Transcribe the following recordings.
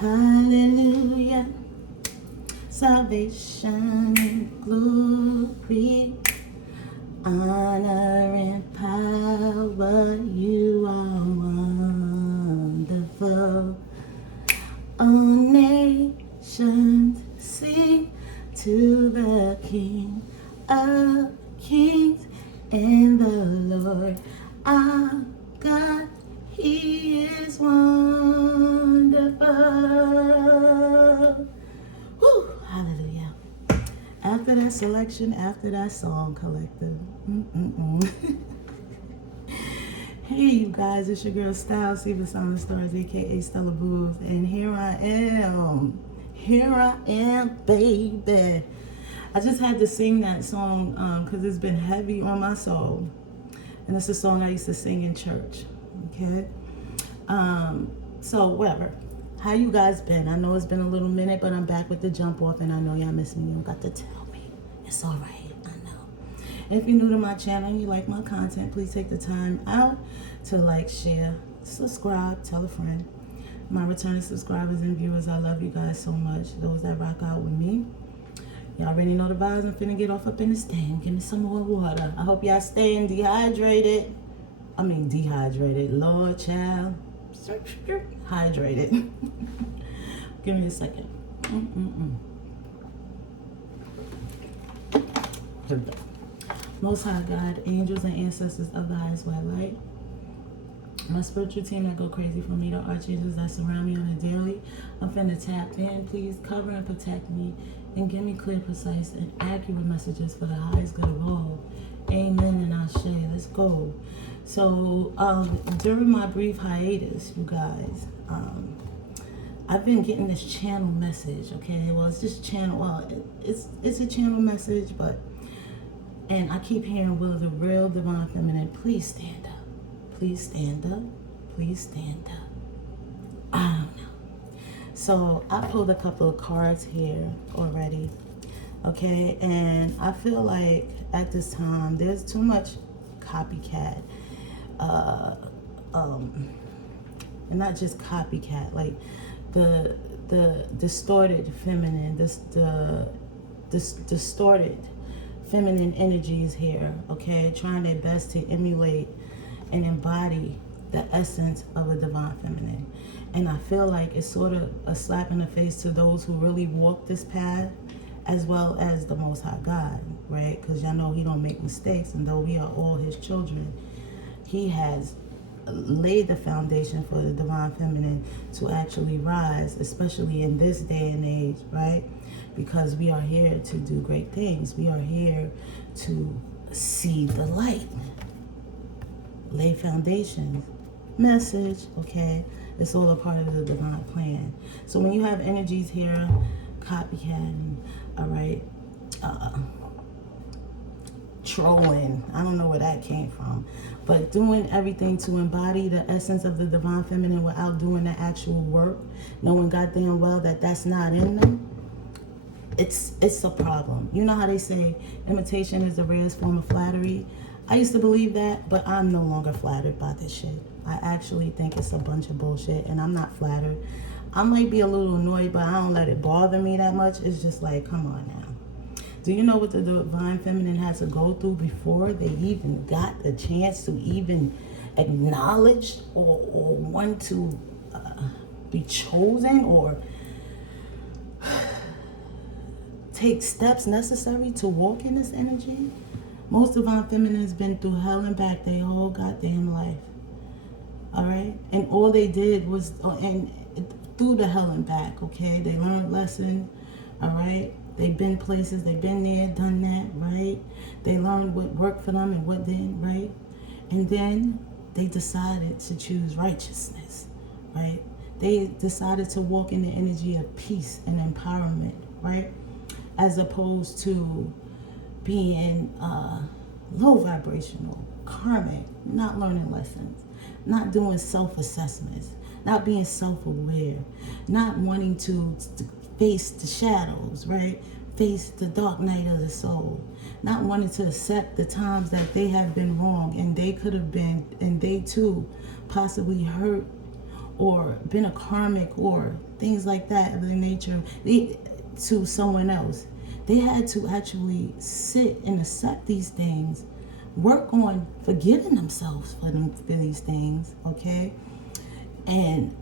Hallelujah. Salvation and glory, honor and power. You are wonderful. All nations sing to the King of Kings and the Lord our God. He is wonderful. Whew, hallelujah. After that selection, after that song, collective. Hey, you guys, it's your girl Styles, Siva Sound of Stars, aka Stella Booth, and here I am. Here I am, baby. I just had to sing that song because it's been heavy on my soul, and it's a song I used to sing in church. Okay, so whatever. How you guys been? I know it's been a little minute, but I'm back with the jump off, and I know y'all miss me. You don't got to tell me. It's all right. I know. If you're new to my channel and you like my content, please take the time out to like, share, subscribe, tell a friend. My returning subscribers and viewers, I love you guys so much. Those that rock out with me. Y'all already know the vibes. I'm finna get off up in this thing. Give me some more water. I hope y'all staying dehydrated. Dehydrated. Lord, child. Hydrated. Give me a second. Most High God, angels and ancestors of the highest white light, my spiritual team that go crazy for me, the archangels that surround me on a daily, I'm finna tap in. Please cover and protect me and give me clear, precise, and accurate messages for the highest good of all. Amen and Ashe. Let's go. So during my brief hiatus, you guys, I've been getting this channel message. Okay, well, it's this channel. Well, it's a channel message, and I keep hearing, will the real divine feminine please stand up? Please stand up. Please stand up. I don't know. So I pulled a couple of cards here already. Okay, and I feel like at this time there's too much copycat. And not just copycat, like the distorted feminine, distorted feminine energies here, okay, trying their best to emulate and embody the essence of a divine feminine. And I feel like it's sort of a slap in the face to those who really walk this path, as well as the Most High God, right? Because y'all know he don't make mistakes, and though we are all his children, he has laid the foundation for the divine feminine to actually rise, especially in this day and age, right? Because we are here to do great things. We are here to see the light, lay foundations, message, okay? It's all a part of the divine plan. So when you have energies here, copycatting, all right, trolling, I don't know where that came from, but doing everything to embody the essence of the divine feminine without doing the actual work, knowing goddamn well that that's not in them, it's a problem. You know how they say imitation is the rarest form of flattery? I used to believe that, but I'm no longer flattered by this shit. I actually think it's a bunch of bullshit, and I'm not flattered. I might be a little annoyed, but I don't let it bother me that much. It's just like, come on now. Do you know what the divine feminine had to go through before they even got the chance to even acknowledge or want to be chosen or take steps necessary to walk in this energy? Most divine feminine has been through hell and back their whole goddamn life. All right? And all they did was, and through the hell and back, okay? They learned lessons, all right? They've been places, they've been there, done that, right? They learned what worked for them and what didn't, right? And then they decided to choose righteousness, right? They decided to walk in the energy of peace and empowerment, right? As opposed to being low vibrational, karmic, not learning lessons, not doing self-assessments, not being self-aware, not wanting to face the shadows, right? Face the dark night of the soul, not wanting to accept the times that they have been wrong and they could have been, and they too possibly hurt or been a karmic or things like that of the nature to someone else. They had to actually sit and accept these things, work on forgiving themselves for these things, okay? And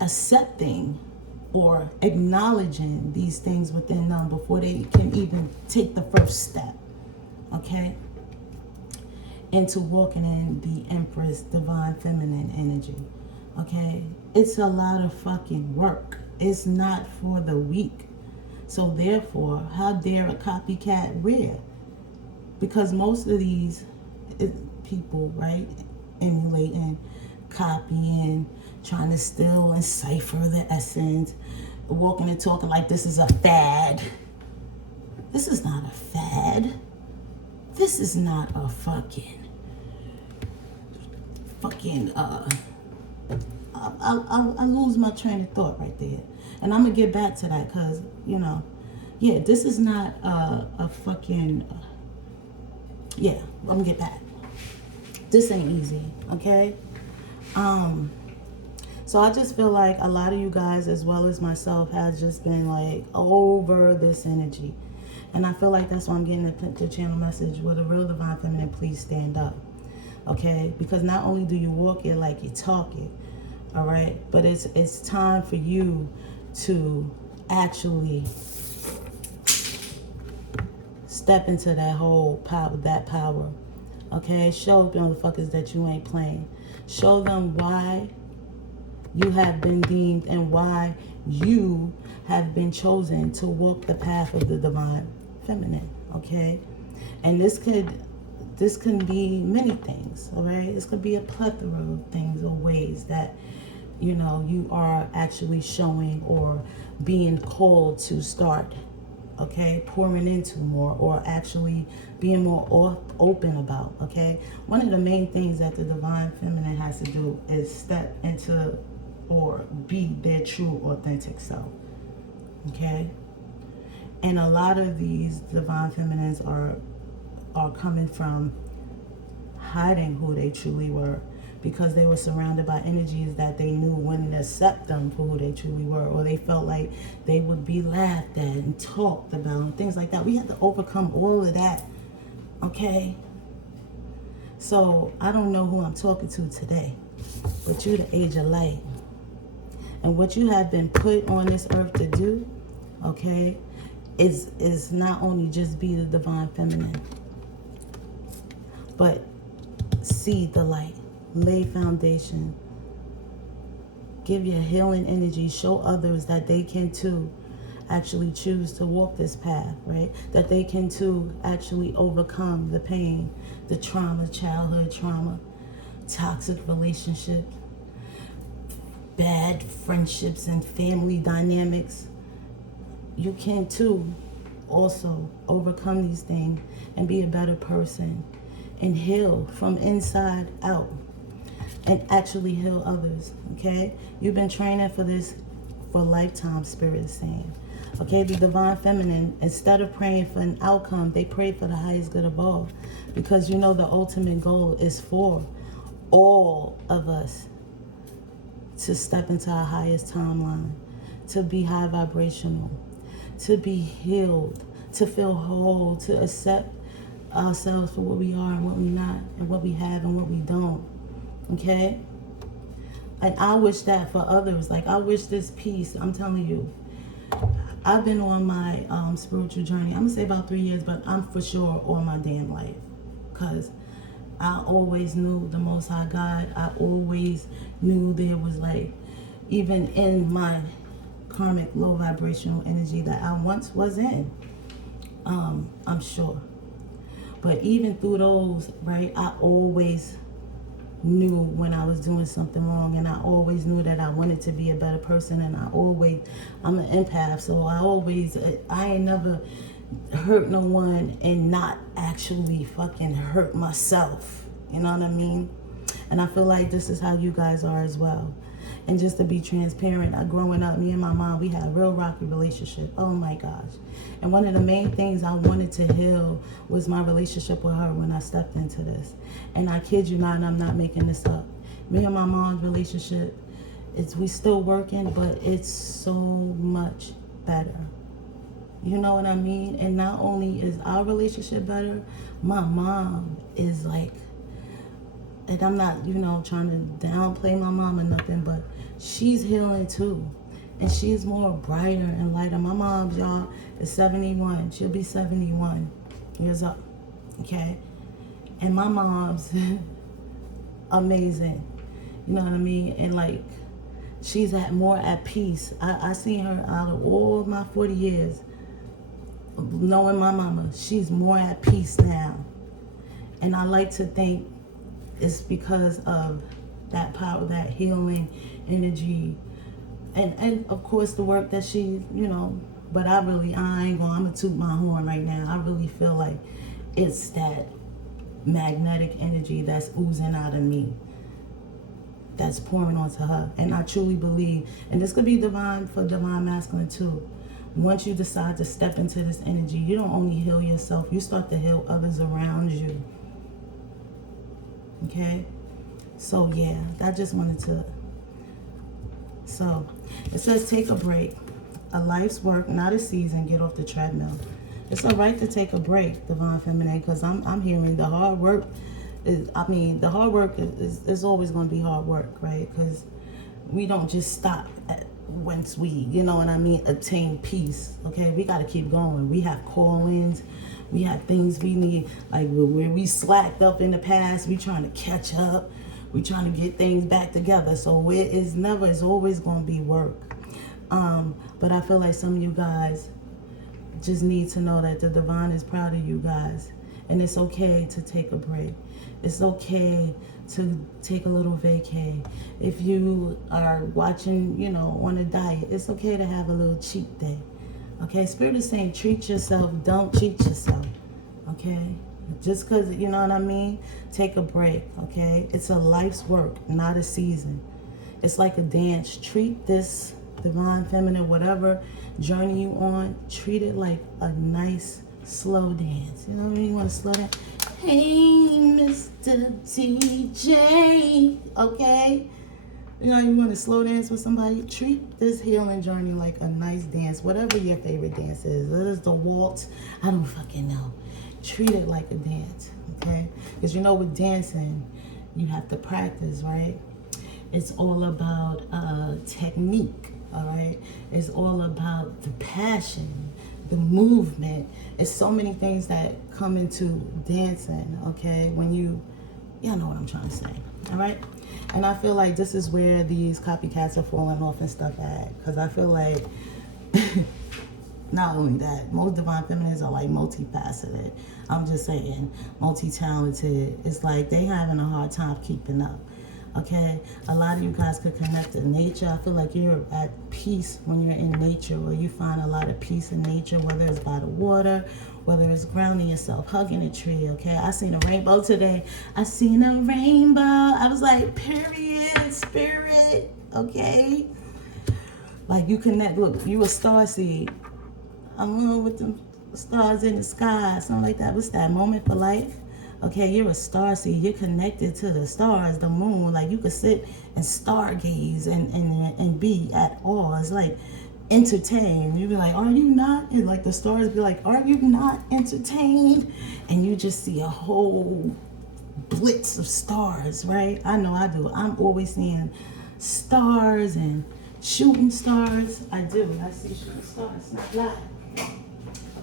accepting or acknowledging these things within them before they can even take the first step, okay? Into walking in the Empress Divine Feminine energy, okay? It's a lot of fucking work. It's not for the weak. So therefore, how dare a copycat wear? Because most of these people, right, emulating, copying, trying to steal and cipher the essence, walking and talking like this is a fad. This is not a fad. This is not a fucking I lose my train of thought right there. And I'm going to get back to that because, you know, yeah, this is not a fucking, yeah, I'm going to get back. This ain't easy, okay? So I just feel like a lot of you guys, as well as myself, has just been like over this energy. And I feel like that's why I'm getting the channel message with a real divine feminine, please stand up, okay? Because not only do you walk it like you talk it, all right, but it's time for you to actually step into that whole power, okay? Show motherfuckers that you ain't playing. Show them why you have been deemed and why you have been chosen to walk the path of the divine feminine, okay? And this can be many things, all right? This could be a plethora of things or ways that, you know, you are actually showing or being called to start, okay, pouring into more or actually being more open about, okay? One of the main things that the divine feminine has to do is step into or be their true authentic self, okay? And a lot of these divine feminines are coming from hiding who they truly were because they were surrounded by energies that they knew wouldn't accept them for who they truly were, or they felt like they would be laughed at and talked about and things like that. We had to overcome all of that, okay? So I don't know who I'm talking to today, but you're the age of light. And what you have been put on this earth to do, okay, is not only just be the divine feminine, but see the light, lay foundation, give your healing energy, show others that they can too actually choose to walk this path, right? That they can too actually overcome the pain, the trauma, childhood trauma, toxic relationships, bad friendships and family dynamics. You can too also overcome these things and be a better person and heal from inside out and actually heal others, okay? You've been training for this for a lifetime, Spirit is saying. Okay, the divine feminine, instead of praying for an outcome, they pray for the highest good of all, because you know the ultimate goal is for all of us to step into our highest timeline, to be high vibrational, to be healed, to feel whole, to accept ourselves for what we are and what we're not, and what we have and what we don't, okay? And I wish that for others. Like, I wish this peace, I'm telling you, I've been on my spiritual journey, I'm gonna say about 3 years, but I'm for sure all my damn life, because I always knew the Most High God. I always knew there was, like, even in my karmic low vibrational energy that I once was in, I'm sure. But even through those, right, I always knew when I was doing something wrong, and I always knew that I wanted to be a better person, and I'm an empath, so I ain't never hurt no one and not actually fucking hurt myself, you know what I mean? And I feel like this is how you guys are as well. And just to be transparent, growing up, me and my mom, we had a real rocky relationship. Oh my gosh. And one of the main things I wanted to heal was my relationship with her when I stepped into this. And I kid you not, and I'm not making this up, me and my mom's relationship we still working, but it's so much better. You know what I mean? And not only is our relationship better, my mom is like, and I'm not, trying to downplay my mom or nothing, but she's healing too. And she's more brighter and lighter. My mom, y'all, is 71. She'll be 71 years old. Okay? And my mom's amazing. You know what I mean? And like, she's more at peace. I seen her out of all my 40 years, knowing my mama, she's more at peace now. And I like to think it's because of that power, that healing energy, and of course the work that she, but I'm gonna toot my horn right now. I really feel like it's that magnetic energy that's oozing out of me, that's pouring onto her. And I truly believe, and this could be divine for divine masculine too, once you decide to step into this energy, you don't only heal yourself, you start to heal others around you. Okay? So yeah, I just wanted to. So it says take a break. A life's work, not a season. Get off the treadmill. It's all right to take a break, Divine Feminine, because I'm hearing the hard work the hard work is always going to be hard work, right? Because we don't just stop at once we, attain peace. Okay, we got to keep going. We have callings. We have things we need, like where we slacked up in the past. We trying to catch up. We trying to get things back together. So it's always going to be work. But I feel like some of you guys just need to know that the divine is proud of you guys. And it's okay to take a break. It's okay to take a little vacay. If you are watching, on a diet, it's okay to have a little cheat day. Okay, Spirit is saying treat yourself, don't cheat yourself. Okay, just because, you know what I mean? Take a break, okay? It's a life's work, not a season. It's like a dance. Treat this Divine Feminine, whatever journey you on, treat it like a nice slow dance. You know what I mean? You want to slow down? Hey, Mr. DJ, okay? You want to slow dance with somebody? Treat this healing journey like a nice dance, whatever your favorite dance is. Whether it's the waltz, I don't fucking know. Treat it like a dance, okay? Because with dancing, you have to practice, right? It's all about technique, all right? It's all about the passion, the movement. It's so many things that come into dancing, okay? When y'all know what I'm trying to say, all right? And I feel like this is where these copycats are falling off and stuff at. Because I feel like, not only that, most Divine Feminines are like multifaceted. I'm just saying, multi-talented. It's like they having a hard time keeping up. Okay? A lot of you guys could connect to nature. I feel like you're at peace when you're in nature, or you find a lot of peace in nature, whether it's by the water, whether it's grounding yourself, hugging a tree, okay? I seen a rainbow today. I seen a rainbow. I was like, period, spirit, okay? Like you connect, look, you a star seed. I'm with the stars in the sky, something like that. What's that, moment for life? Okay, you're a star seed. You're connected to the stars, the moon. Like you could sit and stargaze and be at awe. It's like entertained. You'd be like, are you not? And like the stars be like, are you not entertained? And you just see a whole blitz of stars, right? I know I do. I'm always seeing stars and shooting stars. I do. I see shooting stars. It's not lie.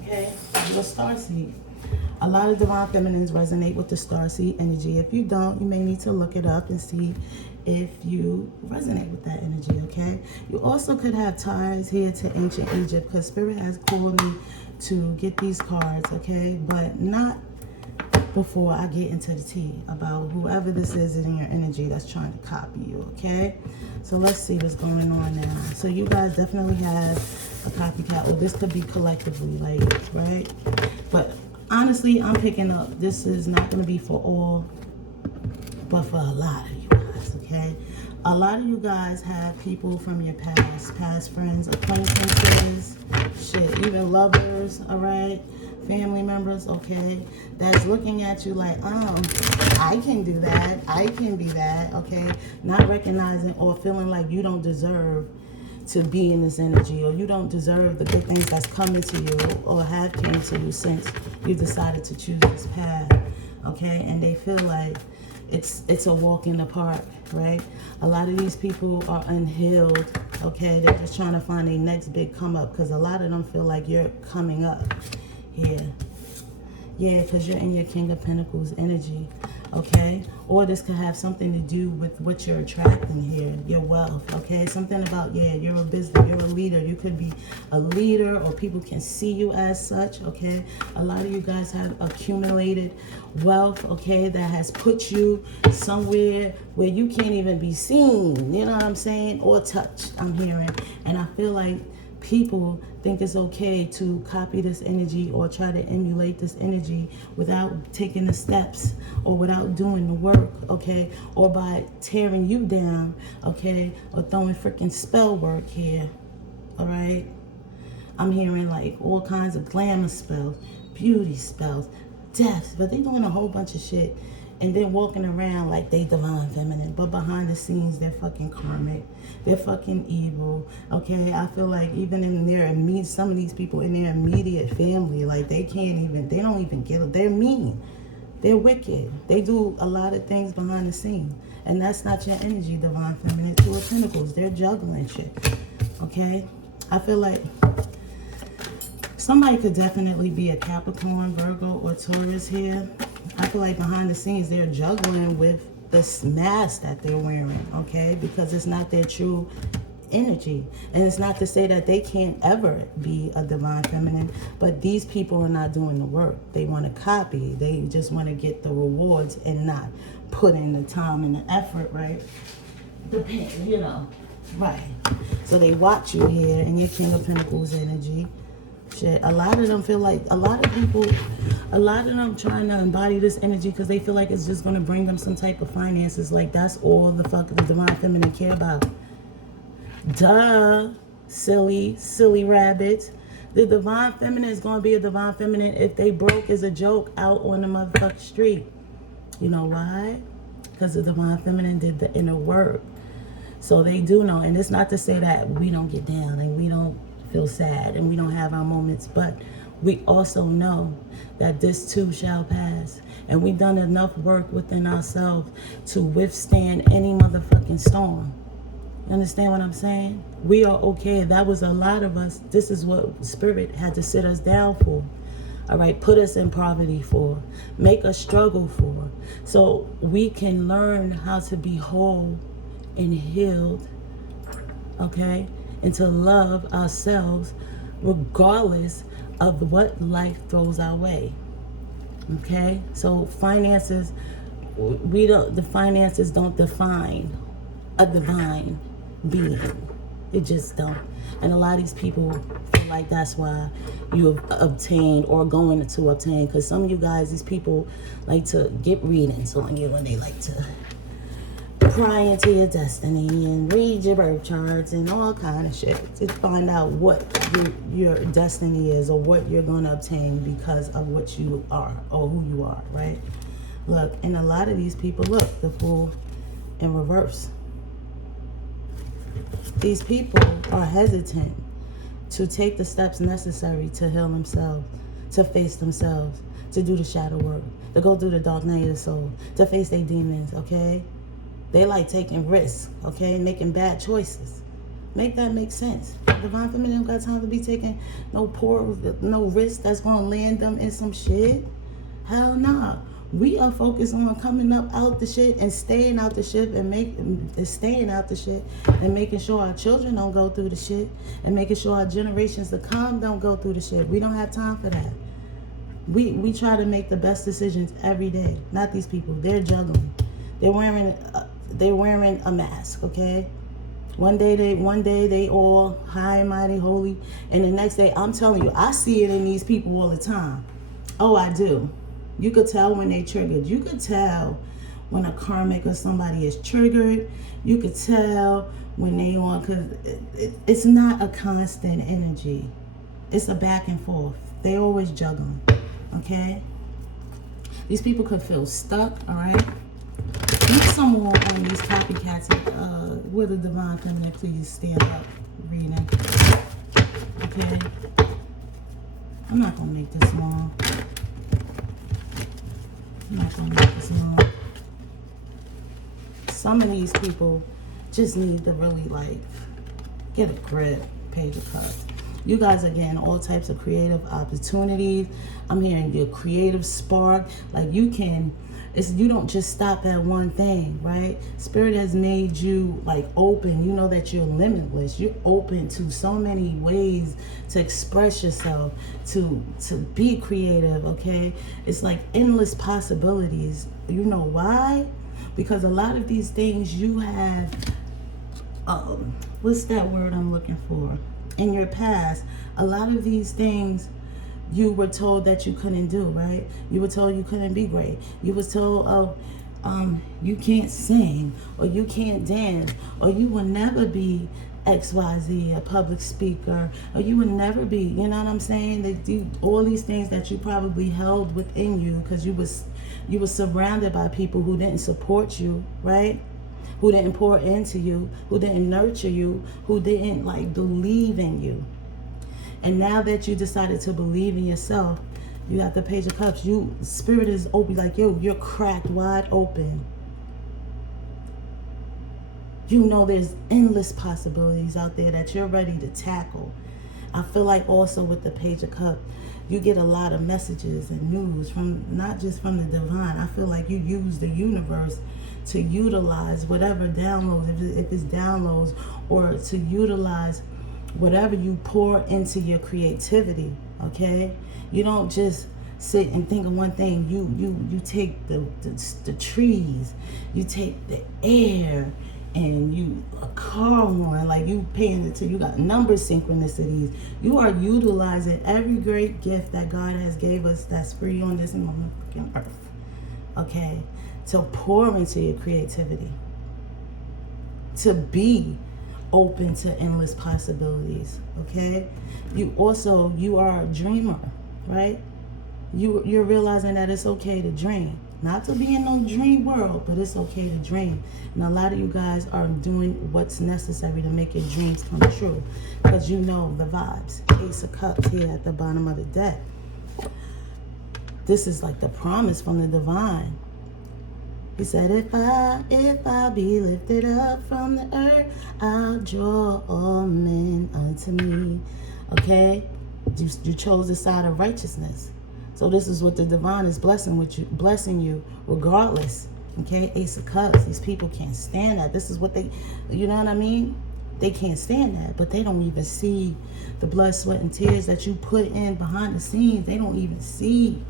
Okay? You're a star seed. A lot of Divine Feminines resonate with the starseed energy. If you don't, you may need to look it up and see if you resonate with that energy, okay? You also could have ties here to ancient Egypt, because Spirit has called me to get these cards, okay? But not before I get into the tea about whoever this is in your energy that's trying to copy you, okay? So let's see what's going on now. So you guys definitely have a copycat. Well, this could be collectively, ladies, right? But honestly, I'm picking up, this is not going to be for all, but for a lot of you guys, okay? A lot of you guys have people from your past friends, acquaintances, shit, even lovers, all right? family members, okay, that's looking at you like, I can do that, I can be that, okay, not recognizing or feeling like you don't deserve to be in this energy, or you don't deserve the good things that's coming to you or have came to you since you decided to choose this path, okay, and they feel like it's a walk in the park, right? A lot of these people are unhealed, okay? They're just trying to find their next big come up, because a lot of them feel like you're coming up here. Yeah, because you're in your King of Pentacles energy, okay? Or this could have something to do with what you're attracting here, your wealth, okay? Something about, yeah, you're a business, you're a leader. You could be a leader, or people can see you as such, okay? A lot of you guys have accumulated wealth, okay, that has put you somewhere where you can't even be seen, you know what I'm saying? Or touched, I'm hearing. And I feel like people think it's okay to copy this energy or try to emulate this energy without taking the steps or without doing the work, okay? Or by tearing you down, okay? Or throwing freaking spell work here, all right? I'm hearing like all kinds of glamour spells, beauty spells, death, but they doing a whole bunch of shit and then walking around like they divine feminine, but behind the scenes they're fucking karmic, they're fucking evil, okay? I feel like even in their immediate, some of these people in their immediate family, like they don't even get it. They're mean, they're wicked, they do a lot of things behind the scenes, and that's not your energy, divine feminine. Two of Pentacles, they're juggling shit, okay? I feel like somebody could definitely be a Capricorn, Virgo, or Taurus here. I feel like behind the scenes, they're juggling with this mask that they're wearing, okay? Because it's not their true energy. And it's not to say that they can't ever be a divine feminine, but these people are not doing the work. They want to copy. They just want to get the rewards and not put in the time and the effort, right? You know, right. So they watch you here in your King of Pentacles energy. Shit, a lot of them feel like, a lot of them trying to embody this energy because they feel like it's just going to bring them some type of finances. Like, that's all the fuck the divine feminine care about. Duh, silly rabbits. The divine feminine is going to be a divine feminine if they broke as a joke out on the motherfucking street. You know why? Because the divine feminine did the inner work. So they do know. And it's not to say that we don't get down and we don't feel sad and we don't have our moments, but we also know that this too shall pass, and we've done enough work within ourselves to withstand any motherfucking storm. You understand what I'm saying? We are okay. That was a lot of us. This is what Spirit had to sit us down for, all right? Put us in poverty for, make us struggle for, so we can learn how to be whole and healed, okay? And to love ourselves regardless of what life throws our way, okay? So finances, the finances don't define a divine being. It just don't. And a lot of these people feel like that's why you have obtained or going to obtain, because some of you guys, these people like to get readings on you, and they like to pry into your destiny and read your birth charts and all kind of shit to find out what your destiny is or what you're going to obtain because of what you are or who you are, right? Look, and a lot of these people, look, the Fool in reverse. These people are hesitant to take the steps necessary to heal themselves, to face themselves, to do the shadow work, to go through the dark night of the soul, to face their demons, okay? They like taking risks, okay? Making bad choices. Make that make sense. Divine feminine don't got time to be taking no risk that's gonna land them in some shit. Hell nah. We are focused on coming up out the shit and staying out the shit and making sure our children don't go through the shit and making sure our generations to come don't go through the shit. We don't have time for that. We try to make the best decisions every day. Not these people. They're juggling. They're wearing a mask, okay? One day they all high, mighty, holy, and the next day, I'm telling you, I see it in these people all the time. Oh, I do. You could tell when they triggered. You could tell when a karmic or somebody is triggered. You could tell when they on, because it's not a constant energy. It's a back and forth. They always juggling. okay? These people could feel stuck, all right? Meet someone on these copycats with a divine feminine, please stand up reading, okay? I'm not going to make this long. I'm not going to make this long. Some of these people just need to really, like, get a grip. Page of Cups. You guys are getting all types of creative opportunities. I'm hearing your creative spark. Like, you don't just stop at one thing, right? Spirit has made you, like, open. You know that you're limitless. You're open to so many ways to express yourself, to be creative, okay? It's like endless possibilities. You know why? Because a lot of these things you have, what's that word I'm looking for? In your past, a lot of these things you were told that you couldn't do, right? You were told you couldn't be great. You was told, oh, you can't sing, or you can't dance, or you will never be XYZ, a public speaker, or you would never be, you know what I'm saying? All these things that you probably held within you because you were surrounded by people who didn't support you, right? Who didn't pour into you, who didn't nurture you, who didn't, like, believe in you. And now that you decided to believe in yourself, you have the Page of Cups. Spirit is open, like, yo, you're cracked wide open. You know there's endless possibilities out there that you're ready to tackle. I feel like also with the Page of Cups, you get a lot of messages and news from, not just from the divine. I feel like you use the universe to utilize whatever downloads, if it's downloads, or to utilize whatever you pour into your creativity, okay? You don't just sit and think of one thing. You take the trees, you take the air, and a car horn, like you paying it to, you got number synchronicities. You are utilizing every great gift that God has gave us that's free on this motherfucking earth, okay? To pour into your creativity, to be open to endless possibilities, okay? You are a dreamer, right? You're realizing that it's okay to dream. Not to be in no dream world, but it's okay to dream. And a lot of you guys are doing what's necessary to make your dreams come true. Because you know the vibes. Ace of Cups here at the bottom of the deck. This is like the promise from the divine. He said, if I be lifted up from the earth, I'll draw all men unto me. Okay? You chose the side of righteousness. So this is what the divine is blessing you regardless. Okay? Ace of Cups. These people can't stand that. This is what you know what I mean? They can't stand that, but they don't even see the blood, sweat, and tears that you put in behind the scenes. They don't even see,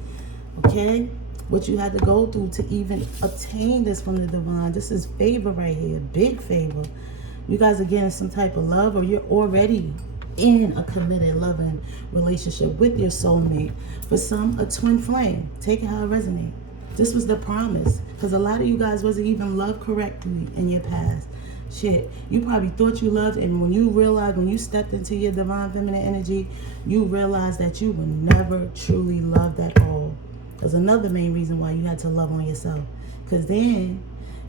okay, what you had to go through to even obtain this from the divine. This is favor right here, big favor. You guys are getting some type of love, or you're already in a committed, loving relationship with your soulmate. For some, a twin flame. Take it how it resonates. This was the promise, because a lot of you guys wasn't even loved correctly in your past. Shit, you probably thought you loved, and when you stepped into your divine feminine energy, you realized that you were never truly loved at all. There's another main reason why you had to love on yourself. Because then,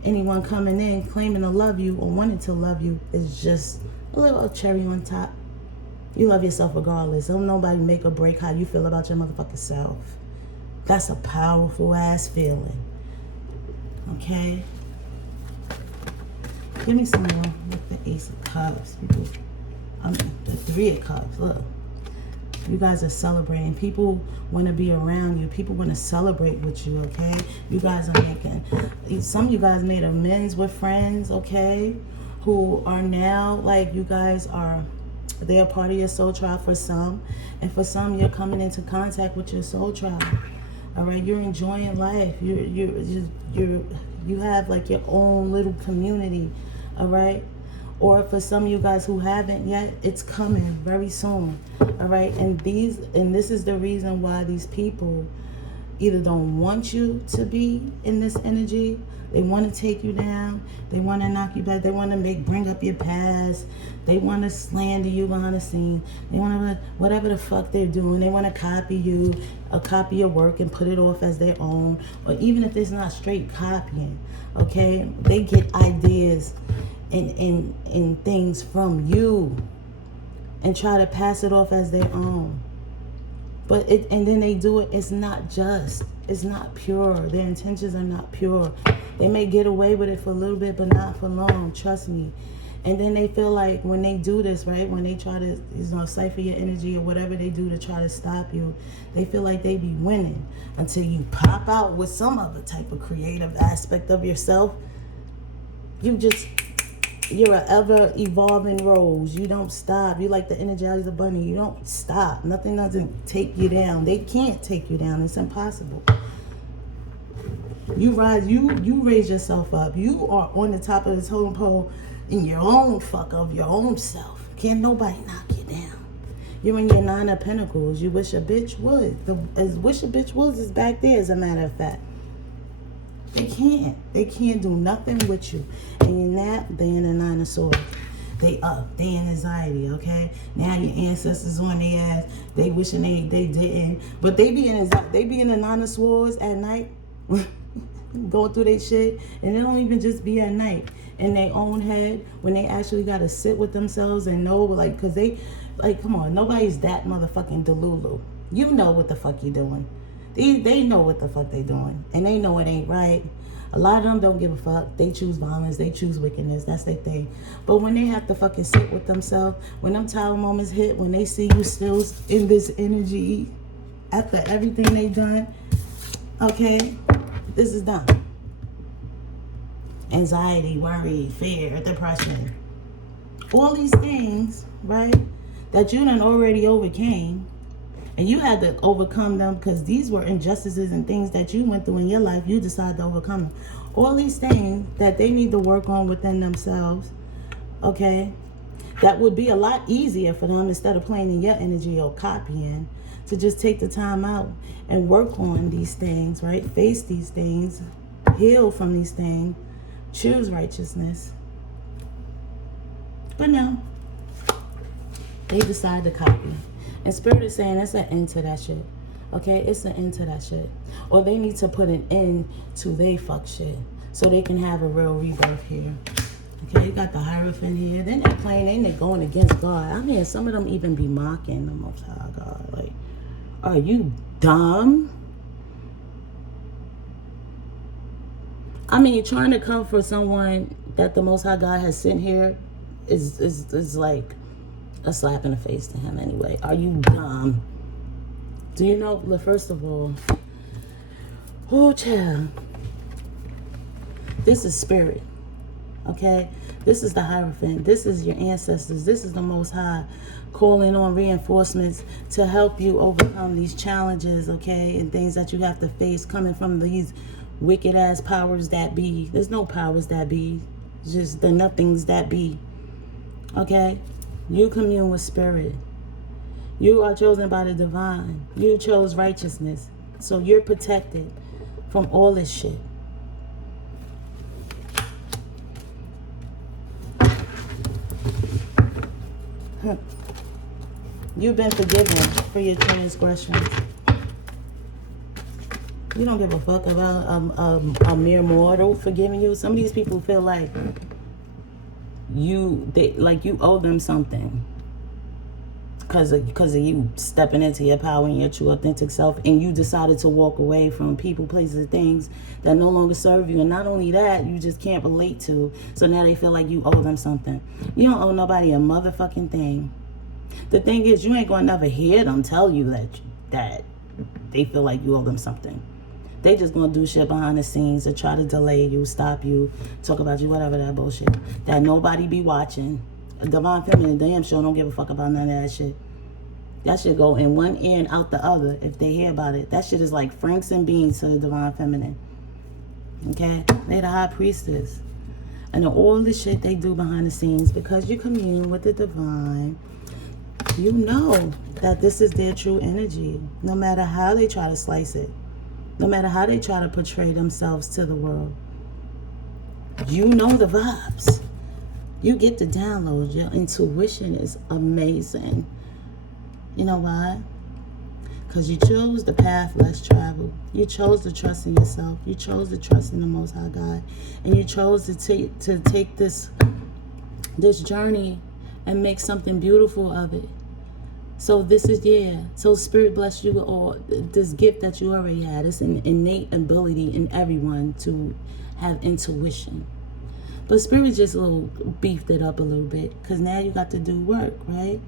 anyone coming in claiming to love you or wanting to love you is just a little cherry on top. You love yourself regardless. Don't nobody make or break how you feel about your motherfucking self. That's a powerful ass feeling. Okay? Give me some more with the Ace of Cups. The Three of Cups. Look. You guys are celebrating. People want to be around you. People want to celebrate with you, okay? You guys are some of you guys made amends with friends, okay? Who are now, like, they're part of your soul tribe for some. And for some, you're coming into contact with your soul tribe. All right? You're enjoying life. You have, like, your own little community, all right? Or for some of you guys who haven't yet, it's coming very soon. All right. And this is the reason why these people either don't want you to be in this energy. They want to take you down. They want to knock you back. They want to bring up your past. They want to slander you behind the scene. They want to, whatever the fuck they're doing, they want to copy you, or copy your work and put it off as their own. Or even if it's not straight copying, okay? They get ideas and things from you and try to pass it off as their own. But and then they do it, it's not just. It's not pure. Their intentions are not pure. They may get away with it for a little bit, but not for long, trust me. And then they feel like when they do this, right, when they try to cipher your energy or whatever they do to try to stop you, they feel like they be winning until you pop out with some other type of creative aspect of yourself. You're an ever evolving rose. You don't stop. You like the Energizer Bunny. You don't stop. Nothing doesn't take you down. They can't take you down. It's impossible. You rise. You raise yourself up. You are on the top of the totem pole in your own fuck of your own self. Can't nobody knock you down. You're in your 9 of Pentacles. You wish a bitch would. Wish a bitch was is back there, as a matter of fact. They can't. They can't do nothing with you. And in that, they in the 9 of Swords. They up. They in anxiety, okay? Now your ancestors on their ass. They wishing they didn't. But they be in anxiety. They be in the 9 of Swords at night. Going through their shit. And it don't even just be at night. In their own head. When they actually got to sit with themselves and know, like, because they, like, come on. Nobody's that motherfucking delulu. You know what the fuck you doing. They know what the fuck they doing. And they know it ain't right. A lot of them don't give a fuck. They choose violence. They choose wickedness. That's their thing. But when they have to fucking sit with themselves, when them tower moments hit, when they see you still in this energy after everything they done, okay, this is done. Anxiety, worry, fear, depression. All these things, right, that you done already overcame. And you had to overcome them because these were injustices and things that you went through in your life. You decided to overcome them. All these things that they need to work on within themselves, okay? That would be a lot easier for them instead of playing in your energy or copying, to just take the time out and work on these things, right? Face these things, heal from these things, choose righteousness. But no, they decide to copy. And Spirit is saying that's an end to that shit. Okay? It's an end to that shit. Or they need to put an end to they fuck shit so they can have a real rebirth here. Okay? You got the Hierophant here. Then they're playing, then they're going against God. I mean, some of them even be mocking the Most High God. Like, are you dumb? I mean, trying to come for someone that the Most High God has sent here is like a slap in the face to him anyway. Are you dumb? Do you know, first of all, oh child, this is spirit, okay? This is the Hierophant. This is your ancestors. This is the Most High calling on reinforcements to help you overcome these challenges, okay? And things that you have to face coming from these wicked ass powers that be. There's no powers that be. Just the nothings that be, okay? You commune with spirit. You are chosen by the divine. You chose righteousness. So you're protected from all this shit. You've been forgiven for your transgressions. You don't give a fuck about a mere mortal forgiving you. Some of these people feel like you owe them something because of you stepping into your power and your true authentic self, and you decided to walk away from people, places, things that no longer serve you. And not only that, you just can't relate to, so now they feel like you owe them something. You don't owe nobody a motherfucking thing. The thing is, you ain't gonna never hear them tell you that they feel like you owe them something. They just gonna do shit behind the scenes to try to delay you, stop you, talk about you, whatever that bullshit. That nobody be watching. Divine Feminine damn sure don't give a fuck about none of that shit. That shit go in one ear and out the other if they hear about it. That shit is like Franks and beans to the Divine Feminine. Okay? They the high priestess. And all the shit they do behind the scenes, because you commune with the divine, you know that this is their true energy. No matter how they try to slice it. No matter how they try to portray themselves to the world. You know the vibes. You get the download. Your intuition is amazing. You know why? Because you chose the path less traveled. You chose to trust in yourself. You chose to trust in the Most High God. And you chose to take this journey and make something beautiful of it. So this is, so Spirit bless you with all this gift that you already had. It's an innate ability in everyone to have intuition. But Spirit just beefed it up a little bit, because now you got to do work, right?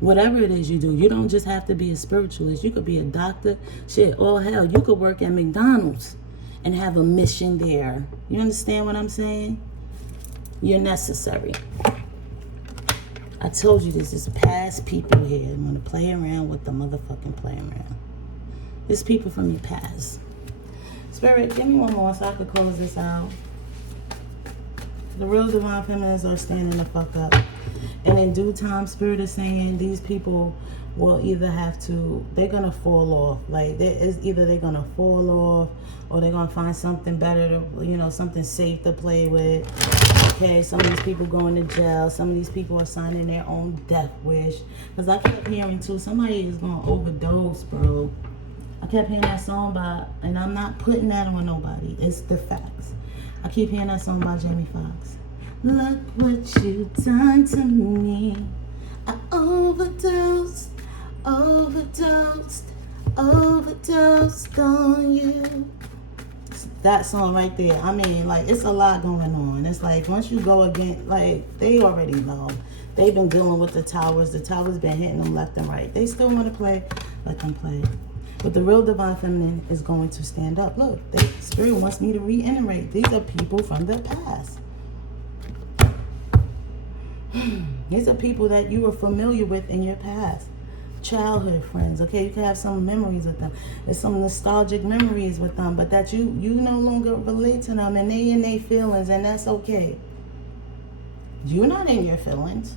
Whatever it is you do, you don't just have to be a spiritualist. You could be a doctor, or hell, you could work at McDonald's and have a mission there. You understand what I'm saying? You're necessary. I told you this is past people here. I'm going to play around with the motherfucking play around. It's people from your past. Spirit, give me one more so I could close this out. The real divine feminines are standing the fuck up. And in due time, Spirit is saying these people will either have to, they're going to fall off. Like, either they're going to fall off or they're going to find something better to, something safe to play with. Okay, some of these people going to jail. Some of these people are signing their own death wish. Because I kept hearing, too, somebody is going to overdose, bro. I kept hearing that song and I'm not putting that on nobody. It's the facts. I keep hearing that song by Jamie Foxx. Look what you done to me. I overdosed on you. That song right there. I mean, like, it's a lot going on. It's like, once you go again, like, they already know. They've been dealing with the towers. The towers been hitting them left and right. They still want to play. Let them play. But the real divine feminine is going to stand up. Look, Spirit wants me to reiterate. These are people from the past. These are people that you were familiar with in your past. Childhood friends, okay? You can have some memories with them. There's some nostalgic memories with them, but that you no longer relate to them, and they in their feelings, and that's okay. You're not in your feelings.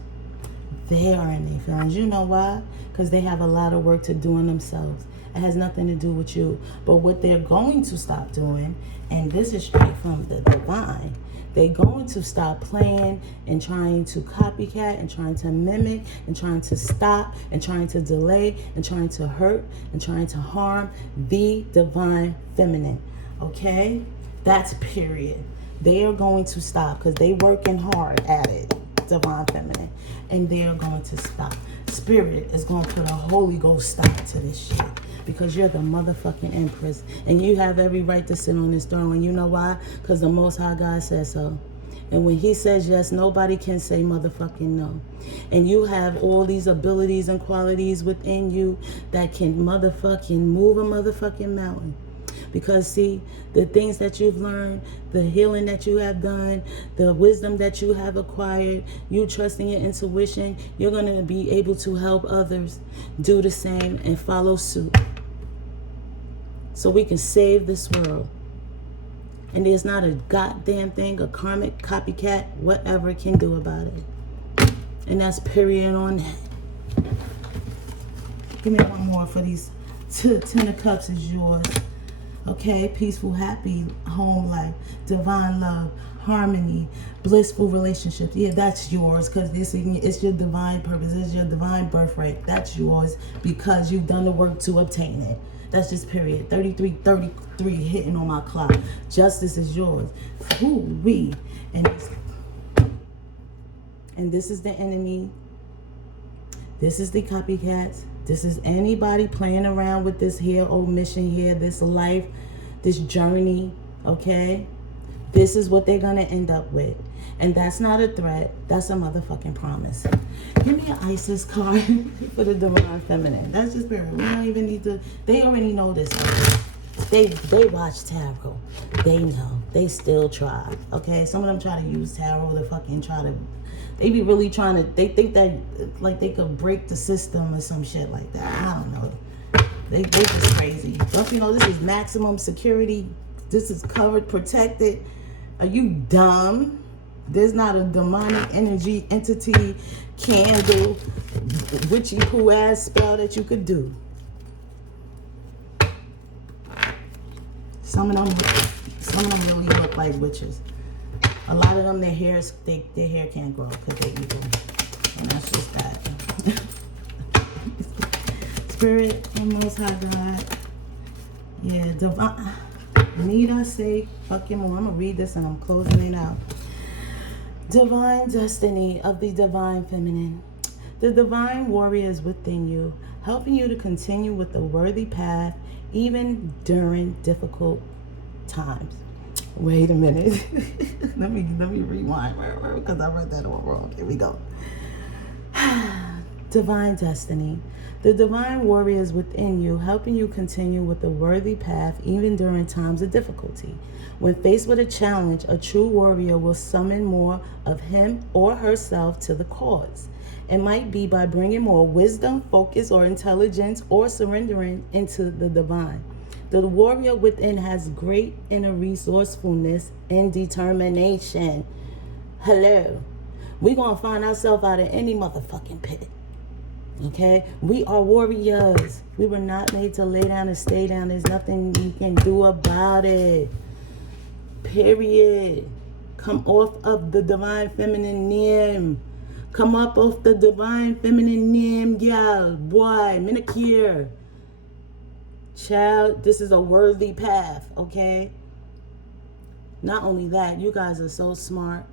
They are in their feelings. You know why? Because they have a lot of work to do in themselves. It has nothing to do with you. But what they're going to stop doing, and this is straight from the divine, they're going to stop playing and trying to copycat and trying to mimic and trying to stop and trying to delay and trying to hurt and trying to harm the divine feminine. Okay? That's period. They are going to stop because they're working hard at it, divine feminine. And they are going to stop. Spirit is going to put a Holy Ghost stop to this shit. Because you're the motherfucking empress. And you have every right to sit on this throne. And you know why? Because the Most High God says so. And when he says yes, nobody can say motherfucking no. And you have all these abilities and qualities within you that can motherfucking move a motherfucking mountain. Because see, the things that you've learned, the healing that you have done, the wisdom that you have acquired, you trusting your intuition, you're going to be able to help others do the same and follow suit. So we can save this world. And there's not a goddamn thing a karmic copycat, whatever, can do about it. And that's period on that. Give me one more for these. 10 of Cups is yours. Okay, peaceful, happy home life, divine love, harmony, blissful relationships. Yeah, that's yours because it's your divine purpose. It's your divine birthright. That's yours because you've done the work to obtain it. That's just period. 33 hitting on my clock. Justice is yours. Woo-wee. And this is the enemy. This is the copycats. This is anybody playing around with this here omission here, this life, this journey, okay? This is what they're going to end up with. And that's not a threat. That's a motherfucking promise. Give me an Isis card for the divine feminine. That's just spirit. We don't even need to. They already know this. They watch tarot. They know. They still try. Okay? Some of them try to use tarot to fucking try to. They be really trying to. They think that like they could break the system or some shit like that. I don't know. They just crazy. Don't you know this is maximum security? This is covered, protected. Are you dumb? There's not a demonic energy, entity, candle, witchy poo ass spell that you could do. Some of them really look like witches. A lot of them, their hair can't grow because they're evil. And that's just that. Spirit and Most High God. Yeah, divine. Need I say fucking more? I'm going to read this and I'm closing it out. Divine destiny of the divine feminine. The divine warrior is within you, helping you to continue with the worthy path even during difficult times. Wait a minute. let me rewind because I read that all wrong. Here we go. Divine destiny. The divine warrior is within you, helping you continue with the worthy path even during times of difficulty. When faced with a challenge, a true warrior will summon more of him or herself to the cause. It might be by bringing more wisdom, focus, or intelligence, or surrendering into the divine. The warrior within has great inner resourcefulness and determination. Hello. We're going to find ourselves out of any motherfucking pit. Okay? We are warriors. We were not made to lay down and stay down. There's nothing you can do about it. Period. Come off of the divine feminine name. Come up off the divine feminine name, gal. Boy, manicure. Child, this is a worthy path, okay? Not only that, you guys are so smart.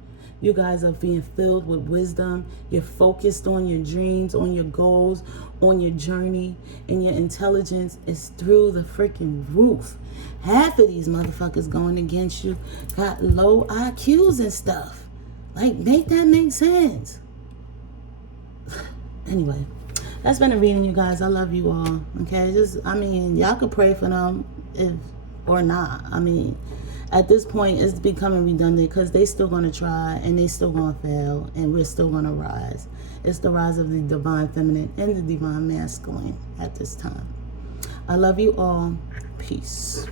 You guys are being filled with wisdom. You're focused on your dreams, on your goals, on your journey, and your intelligence is through the freaking roof. Half of these motherfuckers going against you got low IQs and stuff. Like, make that make sense. Anyway, that's been a reading, you guys. I love you all. Okay, y'all could pray for them if or not. I mean, at this point, it's becoming redundant because they still going to try and they still going to fail and we're still going to rise. It's the rise of the divine feminine and the divine masculine at this time. I love you all. Peace.